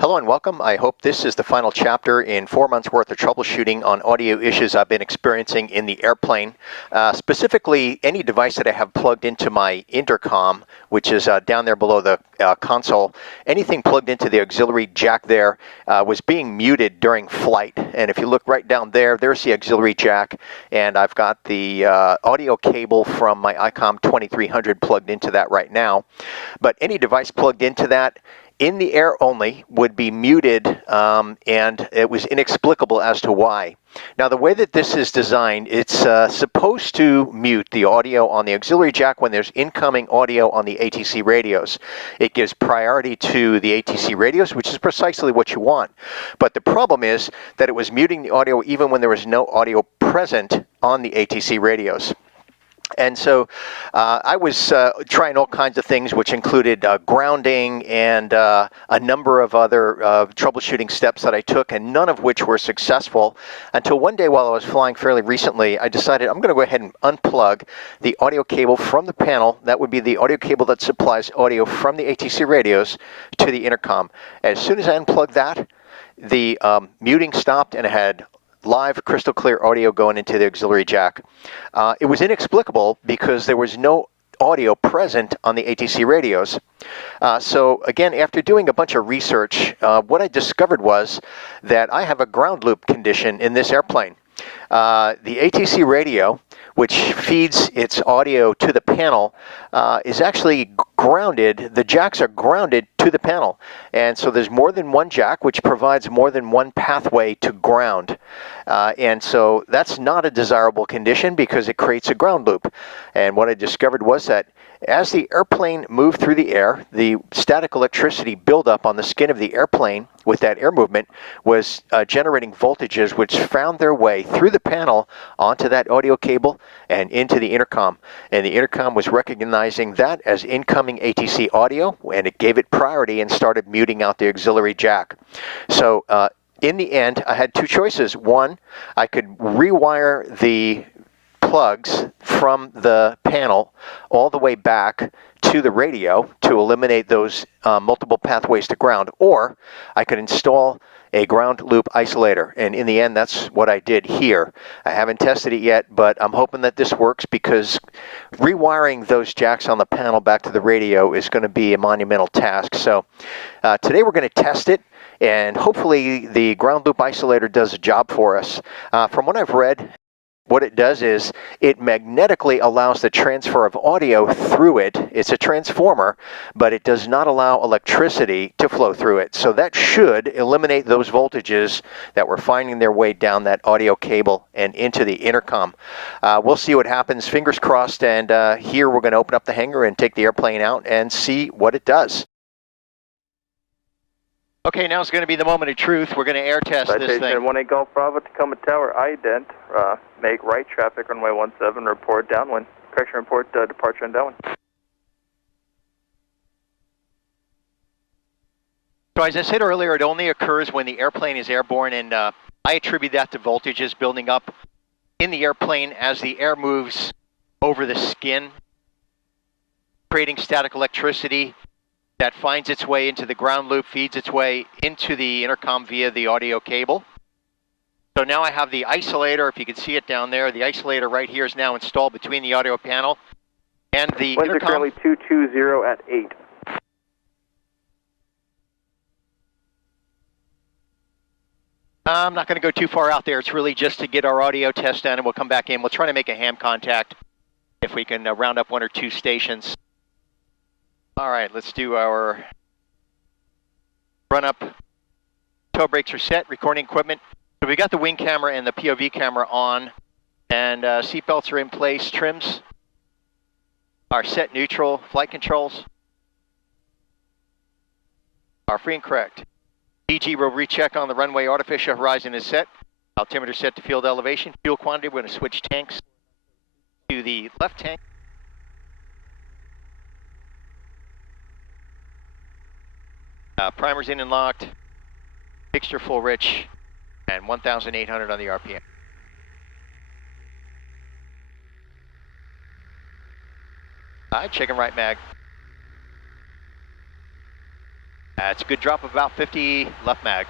Hello and welcome. I hope this is the final chapter in 4 months worth of troubleshooting on audio issues I've been experiencing in the airplane. Specifically, any device that I have plugged into my intercom, which is down there below the console, anything plugged into the auxiliary jack there was being muted during flight. And if you look right down there, there's the auxiliary jack, and I've got the audio cable from my ICOM 2300 plugged into that right now. But any device plugged into that, in the air only, would be muted, and it was inexplicable as to why. Now, the way that this is designed, it's supposed to mute the audio on the auxiliary jack when there's incoming audio on the ATC radios. It gives priority to the ATC radios, which is precisely what you want. But the problem is that it was muting the audio even when there was no audio present on the ATC radios. And so I was trying all kinds of things, which included grounding and a number of other troubleshooting steps that I took, and none of which were successful until one day while I was flying fairly recently, I decided I'm going to go ahead and unplug the audio cable from the panel. That would be the audio cable that supplies audio from the ATC radios to the intercom. As soon as I unplugged that, the muting stopped, and it had live crystal clear audio going into the auxiliary jack. It was inexplicable because there was no audio present on the ATC radios. So again, after doing a bunch of research, what I discovered was that I have a ground loop condition in this airplane. The ATC radio, which feeds its audio to the panel, is actually grounded. The jacks are grounded to the panel. And so there's more than one jack, which provides more than one pathway to ground. And so that's not a desirable condition because it creates a ground loop. And what I discovered was that as the airplane moved through the air, the static electricity buildup on the skin of the airplane with that air movement was generating voltages which found their way through the panel onto that audio cable and into the intercom. And the intercom was recognizing that as incoming ATC audio, and it gave it priority and started muting out the auxiliary jack. So in the end, I had two choices. One, I could rewire the plugs from the panel all the way back to the radio to eliminate those multiple pathways to ground, or I could install a ground loop isolator, and in the end that's what I did here. I haven't tested it yet, but I'm hoping that this works because rewiring those jacks on the panel back to the radio is going to be a monumental task. So today we're going to test it, and hopefully the ground loop isolator does a job for us. From what I've read, what it does is it magnetically allows the transfer of audio through it. It's a transformer, but it does not allow electricity to flow through it. So that should eliminate those voltages that were finding their way down that audio cable and into the intercom. We'll see what happens, fingers crossed, and here we're going to open up the hangar and take the airplane out and see what it does. Okay, now is going to be the moment of truth. We're going to air test this thing. Citation 18 Golf Bravo, Tacoma Tower, ident. Make right traffic, runway 17, report downwind. Correction report, departure and downwind. So as I said earlier, it only occurs when the airplane is airborne, and I attribute that to voltages building up in the airplane as the air moves over the skin, creating static electricity that finds its way into the ground loop, feeds its way into the intercom via the audio cable. So now I have the isolator, if you can see it down there, the isolator right here is now installed between the audio panel and the Winds intercom. are currently 220 at 8. I'm not going to go too far out there. It's really just to get our audio test done, and we'll come back in. We'll try to make a ham contact if we can round up one or two stations. All right, let's do our run up. Tow brakes are set, recording equipment. So we got the wing camera and the POV camera on, and seat belts are in place, trims are set neutral, flight controls are free and correct. DG will recheck on the runway, artificial horizon is set, altimeter set to field elevation, fuel quantity, we're going to switch tanks to the left tank. Primer's in and locked, fixture full rich, and 1,800 on the RPM. All right, checking right mag. It's a good drop of about 50 left mag.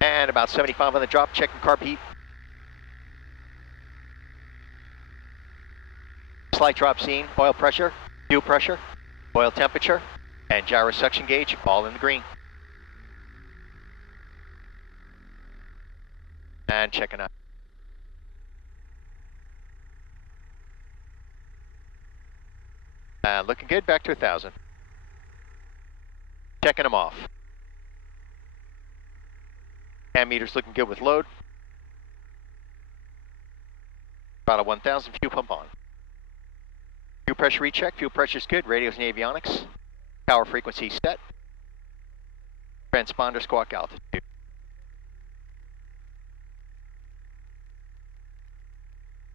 And about 75 on the drop, checking carb heat. Slight drop seen, oil pressure, fuel pressure, oil temperature, and gyro suction gauge, all in the green. And checking out. Looking good, back to 1,000. Checking them off. Cam meter's looking good with load. About a 1,000, fuel pump on. Fuel pressure recheck, fuel pressure's good, radios and avionics. Power frequency set. Transponder squawk altitude.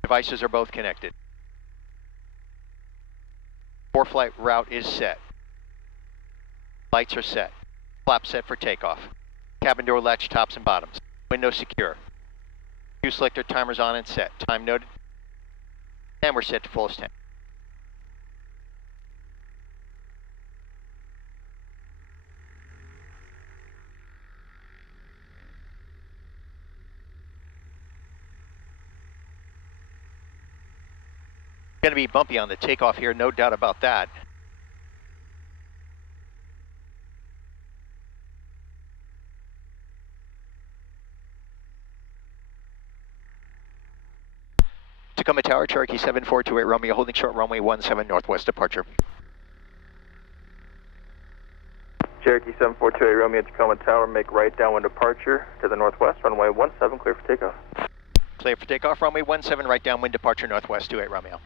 Devices are both connected. Flight route is set. Lights are set. Flap set for takeoff. Cabin door latch tops and bottoms. Window secure. Fuel selector timers on and set. Time noted. And we're set to fullest tank. Going to be bumpy on the takeoff here, no doubt about that. Tacoma Tower, Cherokee 7428 Romeo, holding short runway 17 northwest departure. Cherokee 7428 Romeo, Tacoma Tower, make right downwind departure to the northwest, runway 17, clear for takeoff. Clear for takeoff, runway 17, right downwind departure northwest 28 Romeo.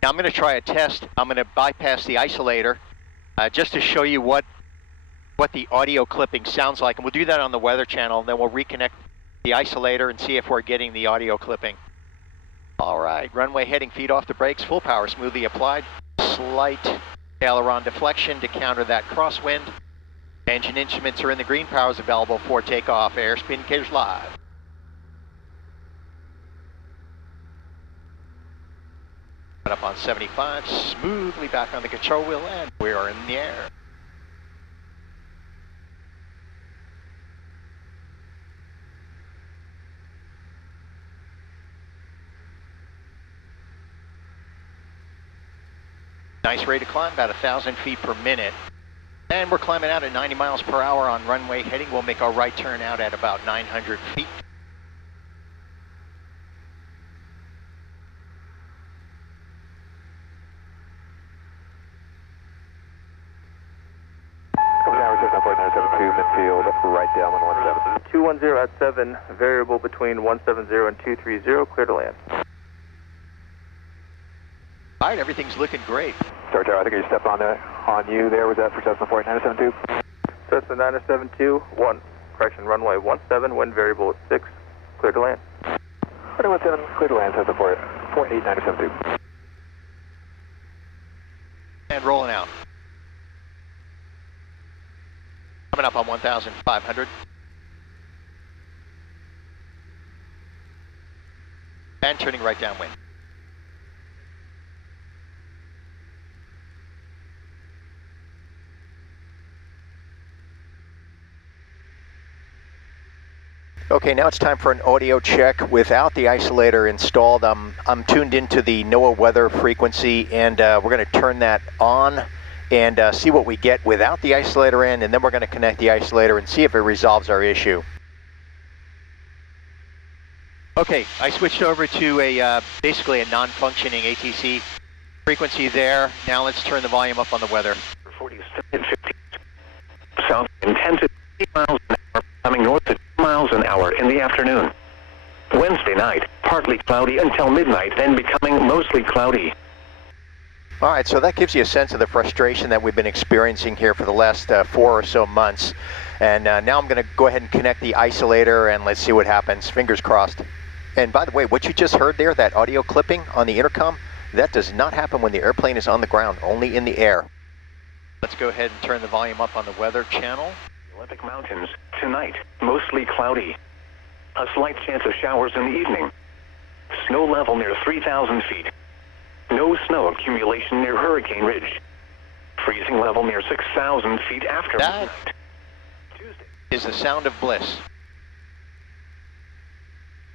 Now I'm going to try a test. I'm going to bypass the isolator just to show you what the audio clipping sounds like. And we'll do that on the weather channel, and then we'll reconnect the isolator and see if we're getting the audio clipping. All right, runway heading, feet off the brakes, full power smoothly applied. Slight aileron deflection to counter that crosswind. Engine instruments are in the green, power is available for takeoff. Airspeed indicators live. Up on 75, smoothly back on the control wheel, and we are in the air. Nice rate of climb, about 1,000 feet per minute. And we're climbing out at 90 miles per hour on runway heading. We'll make our right turn out at about 900 feet. Right down 17. 210 at 7, variable between 170 and 230, clear to land. All right, everything's looking great. Sorry, Tower, I think I stepped on you there. Was that for Cessna 4972? Cessna 972, 1. Correction, runway 17, wind variable at 6, clear to land. 417, clear to land, Cessna 48972. And rolling out. Coming up on 1,500. And turning right downwind. Okay, now it's time for an audio check without the isolator installed. I'm tuned into the NOAA weather frequency, and we're going to turn that on and see what we get without the isolator in, and then we're going to connect the isolator and see if it resolves our issue. Okay, I switched over to a basically a non-functioning ATC frequency there. Now let's turn the volume up on the weather. 40, 50, south intensity 8 miles an hour, coming north at 2 miles an hour in the afternoon. Wednesday night, partly cloudy until midnight, then becoming mostly cloudy. All right, so that gives you a sense of the frustration that we've been experiencing here for the last 4 or so months. And now I'm going to go ahead and connect the isolator, and let's see what happens. Fingers crossed. And by the way, what you just heard there, that audio clipping on the intercom, that does not happen when the airplane is on the ground, only in the air. Let's go ahead and turn the volume up on the weather channel. Olympic Havoc Mountains. Tonight, mostly cloudy. A slight chance of showers in the evening. Snow level near 3,000 feet. No snow accumulation near Hurricane Ridge. Freezing level near 6,000 feet after That midnight. Tuesday is the sound of bliss.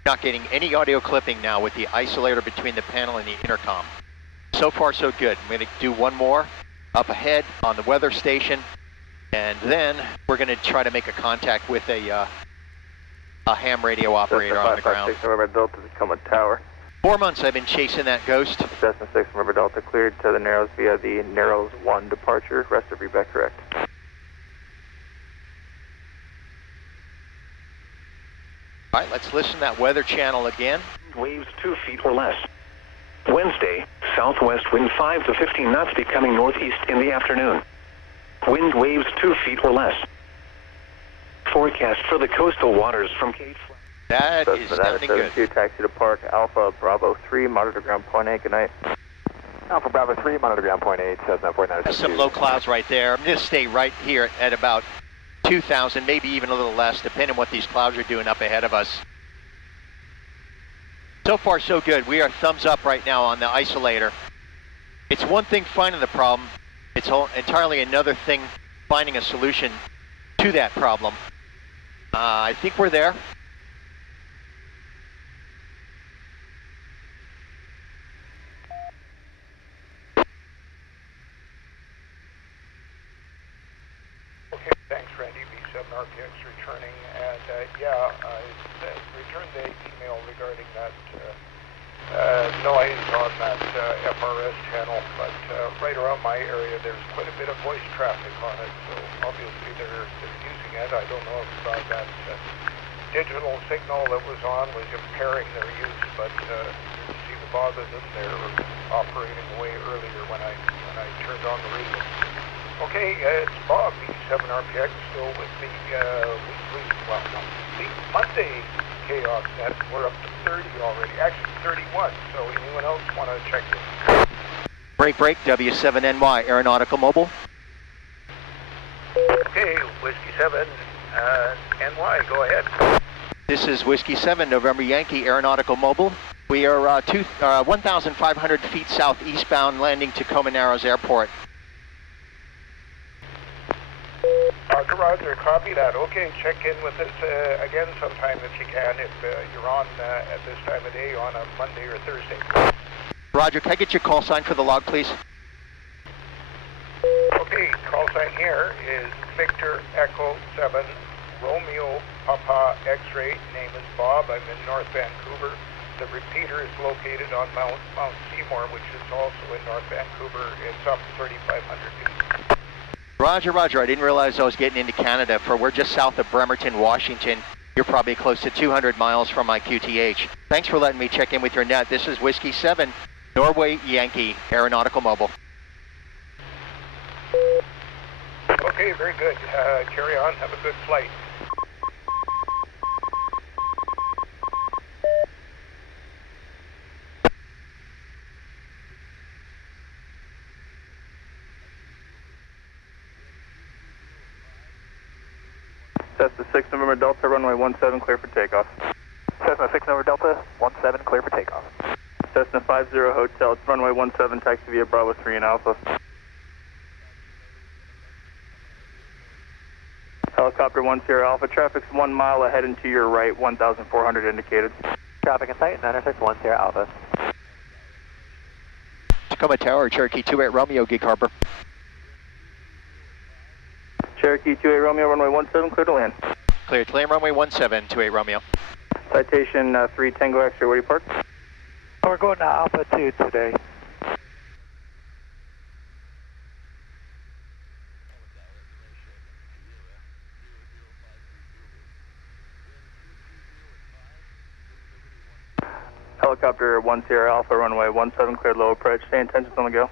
Not getting any audio clipping now with the isolator between the panel and the intercom. So far, so good. I'm going to do one more up ahead on the weather station, and then we're going to try to make a contact with a ham radio operator on the ground. 556 November Delta to Tacoma Tower. 4 months I've been chasing that ghost. Cessna 6 November Delta cleared to the Narrows via the Narrows 1 departure. Rest of feedback correct. All right, let's listen to that weather channel again. waves 2 feet or less. Wednesday, southwest wind 5 to 15 knots becoming northeast in the afternoon. Wind waves 2 feet or less. Forecast for the coastal waters from Cape. That is sounding good. Taxi to Park Alpha Bravo 3, monitor ground point 8. Good night. Alpha Bravo 3, monitor ground point 8, Cessna 49. Some low clouds right there. I'm going to stay right here at about 2,000, maybe even a little less, depending on what these clouds are doing up ahead of us. So far, so good. We are thumbs up right now on the isolator. It's one thing finding the problem. It's entirely another thing finding a solution to that problem. I think we're there. Okay, thanks, Randy. B7 RPX returning, and I returned the email regarding that noise on that FRS channel, but right around my area there's quite a bit of voice traffic on it, so obviously they're using it. I don't know if that digital signal that was on was impairing their use, but didn't seem to bother them. They were operating away earlier when I turned on the radio. Okay, it's Bob, B7 RPX, still with the Monday Chaos Net. We're up to 30 already, actually 31, so anyone else want to check this? Break, W7NY, Aeronautical Mobile. Okay, Whiskey 7, NY, go ahead. This is Whiskey 7, November Yankee, Aeronautical Mobile. We are 1,500 feet southeastbound, landing Tacoma Narrows Airport. Roger, copy that. Okay, check in with us again sometime if you can, if you're on at this time of day on a Monday or Thursday. Roger, can I get your call sign for the log, please? Okay, call sign here is Victor Echo 7, Romeo Papa X-ray. Name is Bob. I'm in North Vancouver. The repeater is located on Mount Seymour, which is also in North Vancouver. It's up 3,500 feet. Roger, I didn't realize I was getting into Canada. We're just south of Bremerton, Washington. You're probably close to 200 miles from my QTH. Thanks for letting me check in with your net. This is Whiskey 7, Norway Yankee, Aeronautical Mobile. Okay, very good. Carry on. Have a good flight. Cessna 6 November Delta, runway 17, clear for takeoff. Cessna 6 November Delta, 17, clear for takeoff. Cessna 50 Hotel, runway 17, taxi via Bravo 3 and Alpha. Helicopter 10 Alpha, traffic's 1 mile ahead and to your right, 1,400 indicated. Traffic in sight, 90610 Alpha. Tacoma Tower, Cherokee 28 Romeo, Gig Harbor. Cherokee 28 Romeo, runway 17, clear to land. Clear to land, runway 17, 28 Romeo. Citation 3 Tango X-ray, where do you park? We're going to Alpha 2 today. Helicopter 10 Alpha, runway 17, cleared low approach. Stay in tensions on the go.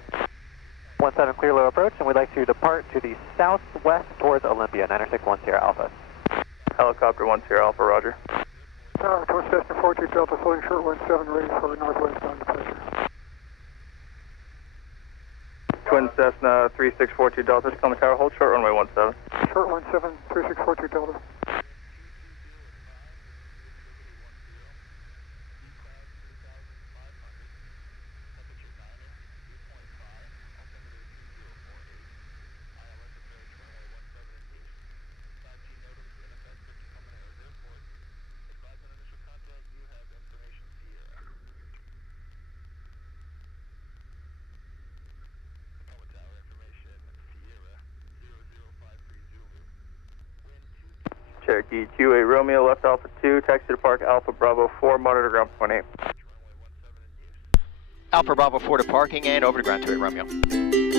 17 clear low approach, and we'd like to depart to the southwest towards Olympia, 90610 Alpha. Helicopter 10 Alpha, roger. Tower, towards Cessna 42 Delta, floating short 17, ready for northwestbound departure. Twin Cessna 3642 Delta, Tacoma Tower, hold short runway 17. short 17, 3642 Delta. Cherokee QA Romeo, left Alpha 2, taxi to Park Alpha Bravo 4, monitor ground 28. Alpha Bravo 4 to parking and over to ground 28 Romeo.